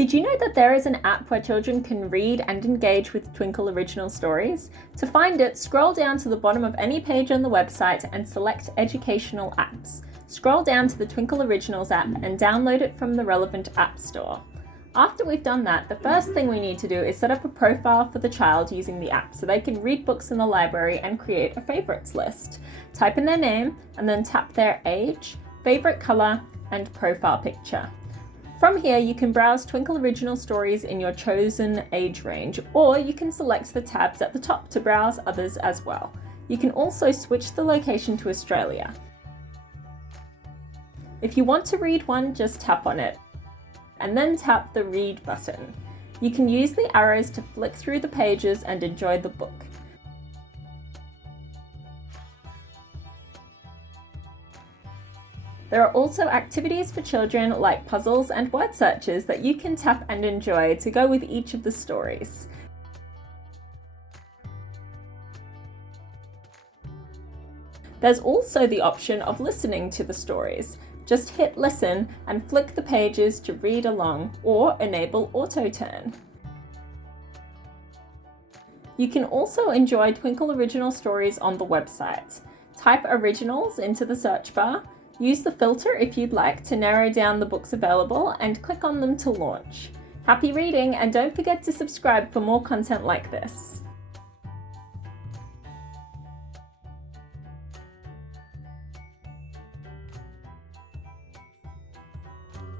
Did you know that there is an app where children can read and engage with Twinkl Original stories? To find it, scroll down to the bottom of any page on the website and select Educational Apps. Scroll down to the Twinkl Originals app and download it from the relevant app store. After we've done that, the first thing we need to do is set up a profile for the child using the app so they can read books in the library and create a favourites list. Type in their name and then tap their age, favourite colour and profile picture. From here, you can browse Twinkl Original stories in your chosen age range, or you can select the tabs at the top to browse others as well. You can also switch the location to Australia. If you want to read one, just tap on it, and then tap the Read button. You can use the arrows to flick through the pages and enjoy the book. There are also activities for children like puzzles and word searches that you can tap and enjoy to go with each of the stories. There's also the option of listening to the stories. Just hit listen and flick the pages to read along, or enable auto-turn. You can also enjoy Twinkl Original stories on the website. Type Originals into the search bar. Use the filter if you'd like to narrow down the books available and click on them to launch. Happy reading, and don't forget to subscribe for more content like this.